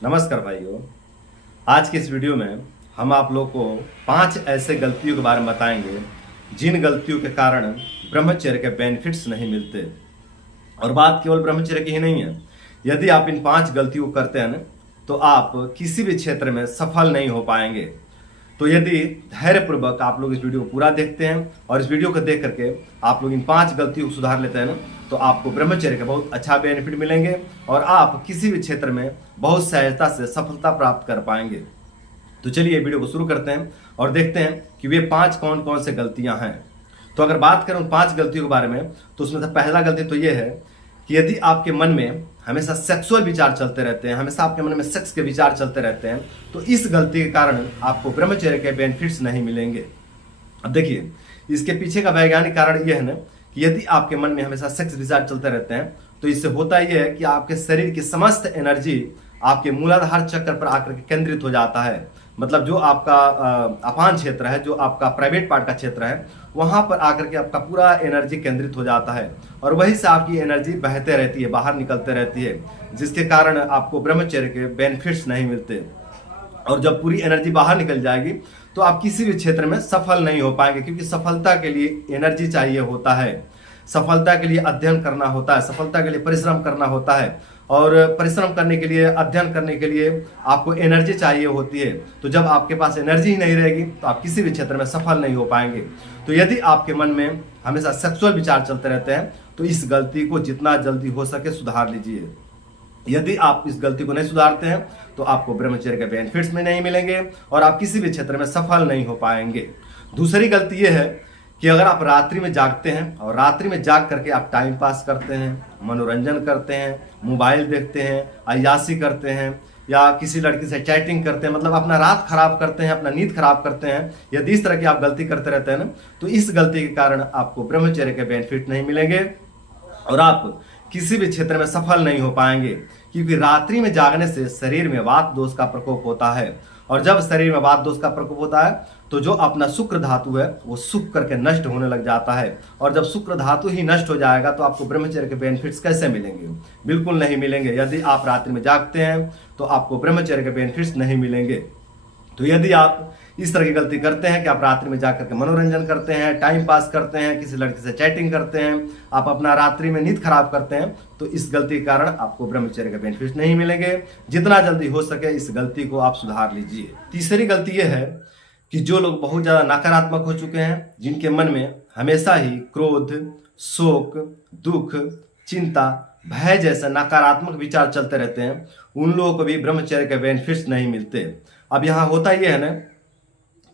नमस्कार भाइयों। आज के इस वीडियो में हम आप लोग को 5 ऐसे गलतियों के बारे में बताएंगे जिन गलतियों के कारण ब्रह्मचर्य के बेनिफिट्स नहीं मिलते। और बात केवल ब्रह्मचर्य की ही नहीं है। यदि आप इन 5 गलतियों को करते हैं ना, तो आप किसी भी क्षेत्र में सफल नहीं हो पाएंगे। तो यदि धैर्यपूर्वक आप लोग इस वीडियो को पूरा देखते हैं और इस वीडियो को देख करके आप लोग इन 5 गलतियों को सुधार लेते हैं ना, तो आपको ब्रह्मचर्य का बहुत अच्छा बेनिफिट मिलेंगे और आप किसी भी क्षेत्र में बहुत सहजता से सफलता प्राप्त कर पाएंगे। तो चलिए वीडियो को शुरू करते हैं और देखते हैं कि वे 5 कौन कौन से गलतियां हैं। तो अगर बात करें उन 5 गलतियों के बारे में, तो उसमें से पहला गलती तो ये है कि यदि आपके मन में हमेशा सेक्सुअल विचार चलते रहते हैं, हमेशा आपके मन में सेक्स के विचार चलते रहते हैं, तो इस गलती के कारण आपको ब्रह्मचर्य के बेनिफिट्स नहीं मिलेंगे। अब देखिए, इसके पीछे का वैज्ञानिक कारण यह है ना कि यदि आपके मन में हमेशा सेक्स विचार चलते रहते हैं, तो इससे होता यह है कि आपके शरीर की समस्त एनर्जी आपके मूलाधार चक्र पर आकर के केंद्रित हो जाता है। मतलब जो आपका अपान क्षेत्र है, जो आपका प्राइवेट पार्ट का क्षेत्र है, वहां पर आकर के आपका पूरा एनर्जी केंद्रित हो जाता है और वहीं से आपकी एनर्जी बहते रहती है, बाहर निकलते रहती है, जिसके कारण आपको ब्रह्मचर्य के बेनिफिट्स नहीं मिलते। और जब पूरी एनर्जी बाहर निकल जाएगी तो आप किसी भी क्षेत्र में सफल नहीं हो पाएंगे, क्योंकि सफलता के लिए एनर्जी चाहिए होता है, सफलता के लिए अध्ययन करना होता है, सफलता के लिए परिश्रम करना होता है और परिश्रम करने के लिए, अध्ययन करने के लिए आपको एनर्जी चाहिए होती है। तो जब आपके पास एनर्जी ही नहीं रहेगी तो आप किसी भी क्षेत्र में सफल नहीं हो पाएंगे। तो यदि आपके मन में हमेशा सेक्सुअल विचार चलते रहते हैं, तो इस गलती को जितना जल्दी हो सके सुधार लीजिए। यदि आप इस गलती को नहीं सुधारते हैं तो आपको ब्रह्मचर्य के बेनिफिट्स में नहीं मिलेंगे और आप किसी भी क्षेत्र में सफल नहीं हो पाएंगे। दूसरी गलती यह है कि अगर आप रात्रि में जागते हैं और रात्रि में जाग करके आप टाइम पास करते हैं, मनोरंजन करते हैं, मोबाइल देखते हैं, अय्याशी करते हैं या किसी लड़की से चैटिंग करते हैं, मतलब अपना रात खराब करते हैं, अपना नींद खराब करते हैं, यदि इस तरह की आप गलती करते रहते हैं ना, तो इस गलती के कारण आपको ब्रह्मचर्य के बेनिफिट नहीं मिलेंगे और आप किसी भी क्षेत्र में सफल नहीं हो पाएंगे। क्योंकि रात्रि में जागने से शरीर में वात दोष का प्रकोप होता है और जब शरीर में वात दोष का प्रकोप होता है तो जो अपना शुक्र धातु है वो सूख करके नष्ट होने लग जाता है और जब शुक्र धातु ही नष्ट हो जाएगा तो आपको ब्रह्मचर्य के बेनिफिट्स कैसे मिलेंगे? बिल्कुल नहीं मिलेंगे। यदि आप रात्रि में जागते हैं तो आपको ब्रह्मचर्य के बेनिफिट्स नहीं मिलेंगे। तो यदि आप इस तरह की गलती करते हैं कि आप रात्रि में जाकर के मनोरंजन करते हैं, टाइम पास करते हैं, किसी लड़की से चैटिंग करते हैं, आप अपना रात्रि में नींद खराब करते हैं, तो इस गलती के कारण आपको ब्रह्मचर्य के बेनिफिट्स नहीं मिलेंगे। जितना जल्दी हो सके इस गलती को आप सुधार लीजिए। तीसरी गलती यह है कि जो लोग बहुत ज्यादा नकारात्मक हो चुके हैं, जिनके मन में हमेशा ही क्रोध, शोक, दुख, चिंता, भय जैसे नकारात्मक विचार चलते रहते हैं, उन लोगों को भी ब्रह्मचर्य के बेनिफिट्स नहीं मिलते। अब यहाँ होता यह है ना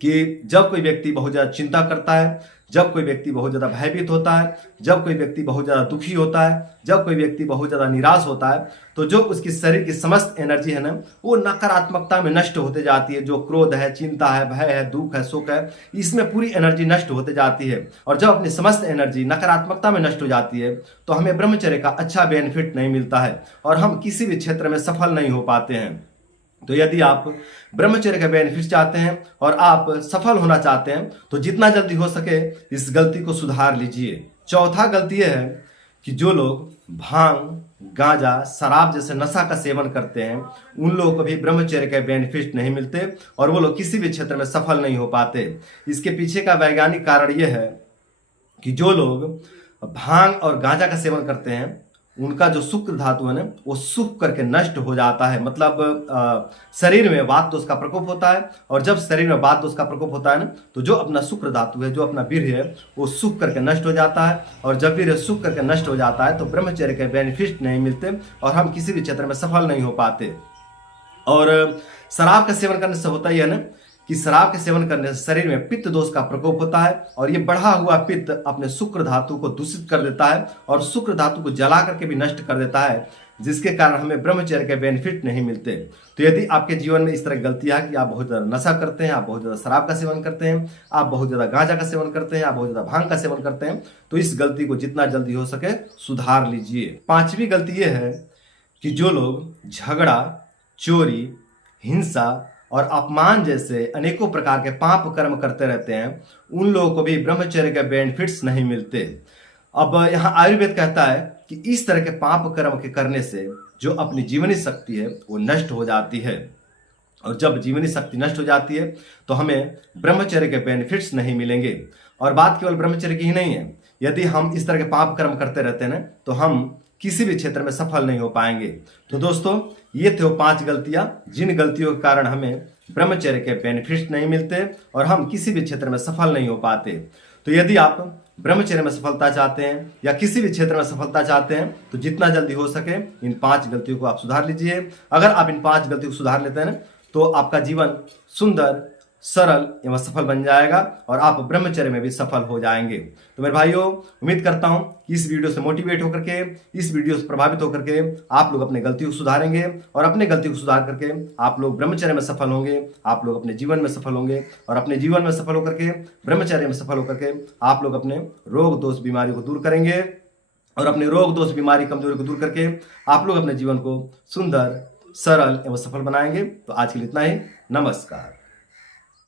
कि जब कोई व्यक्ति बहुत ज़्यादा चिंता करता है, जब कोई व्यक्ति बहुत ज़्यादा भयभीत होता है, जब कोई व्यक्ति बहुत ज़्यादा दुखी होता है, जब कोई व्यक्ति बहुत ज़्यादा निराश होता है, तो जो उसकी शरीर की समस्त एनर्जी है ना, वो नकारात्मकता में नष्ट होते जाती है। जो क्रोध है, चिंता है, भय है, दुख है, शोक है, इसमें पूरी एनर्जी नष्ट होते जाती है और जब अपनी समस्त एनर्जी नकारात्मकता में नष्ट हो जाती है तो हमें ब्रह्मचर्य का अच्छा बेनिफिट नहीं मिलता है और हम किसी भी क्षेत्र में सफल नहीं हो पाते हैं। तो यदि आप ब्रह्मचर्य का बेनिफिट चाहते हैं और आप सफल होना चाहते हैं तो जितना जल्दी हो सके इस गलती को सुधार लीजिए। चौथा गलती यह है कि जो लोग भांग, गांजा, शराब जैसे नशा का सेवन करते हैं, उन लोगों को भी ब्रह्मचर्य के बेनिफिट नहीं मिलते और वो लोग किसी भी क्षेत्र में सफल नहीं हो पाते। इसके पीछे का वैज्ञानिक कारण यह है कि जो लोग भांग और गांजा का सेवन करते हैं, उनका जो शुक्र धातु है ना, वो सूख करके नष्ट हो जाता है। मतलब शरीर में वात दोष का प्रकोप होता है और जब शरीर में वात दोष का प्रकोप होता है ना, तो जो अपना शुक्र धातु है, जो अपना वीर्य है, वो सूख करके नष्ट हो जाता है और जब वीर्य सूख करके नष्ट हो जाता है तो ब्रह्मचर्य के बेनिफिट नहीं मिलते और हम किसी भी क्षेत्र में सफल नहीं हो पाते। और शराब का सेवन करने से होता ही है ना कि शराब के सेवन करने से शरीर में पित्त दोष का प्रकोप होता है और ये बढ़ा हुआ पित्त अपने शुक्र धातु को दूषित कर देता है और शुक्र धातु को जला करके भी नष्ट कर देता है, जिसके कारण हमें ब्रह्मचर्य के बेनिफिट नहीं मिलते। तो यदि आपके जीवन में इस तरह की गलतियां है कि आप बहुत ज्यादा नशा करते हैं, आप बहुत ज्यादा शराब का सेवन करते हैं, आप बहुत ज्यादा गांजा का सेवन करते हैं, आप बहुत ज्यादा भांग का सेवन करते हैं, तो इस गलती को जितना जल्दी हो सके सुधार लीजिए। पांचवी गलती यह है कि जो लोग झगड़ा, चोरी, हिंसा और अपमान जैसे अनेकों प्रकार के पाप कर्म करते रहते हैं, उन लोगों को भी ब्रह्मचर्य के बेनिफिट्स नहीं मिलते। अब यहाँ आयुर्वेद कहता है कि इस तरह के पाप कर्म के करने से जो अपनी जीवनी शक्ति है वो नष्ट हो जाती है। और जब जीवनी शक्ति नष्ट हो जाती है तो हमें ब्रह्मचर्य के बेनिफिट्स नहीं मिलेंगे। और बात केवल ब्रह्मचर्य की ही नहीं है, यदि हम इस तरह के पाप कर्म करते रहते हैं ना तो हम किसी भी क्षेत्र में सफल नहीं हो पाएंगे। तो दोस्तों, ये थे वो 5 गलतियां जिन गलतियों के कारण हमें ब्रह्मचर्य के बेनिफिट्स नहीं मिलते और हम किसी भी क्षेत्र में सफल नहीं हो पाते। तो यदि आप ब्रह्मचर्य में सफलता चाहते हैं या किसी भी क्षेत्र में सफलता चाहते हैं तो जितना जल्दी हो सके इन 5 गलतियों को आप सुधार लीजिए। अगर आप इन 5 गलतियों को सुधार लेते हैं ना तो आपका जीवन सुंदर, सरल एवं सफल बन जाएगा और आप ब्रह्मचर्य में भी सफल हो जाएंगे। तो मेरे भाइयों, उम्मीद करता हूं कि इस वीडियो से मोटिवेट होकर के, इस वीडियो से प्रभावित होकर के आप लोग अपने गलतियों को सुधारेंगे और अपने गलती को सुधार करके आप लोग ब्रह्मचर्य में सफल होंगे, आप लोग अपने जीवन में सफल होंगे और अपने जीवन में सफल होकर के, ब्रह्मचर्य में सफल होकर के आप लोग अपने रोग दोष बीमारी को दूर करेंगे और अपने रोग दोष बीमारी कमजोरी को दूर करके आप लोग अपने जीवन को सुंदर, सरल एवं सफल बनाएंगे। तो आज के लिए इतना ही। नमस्कार।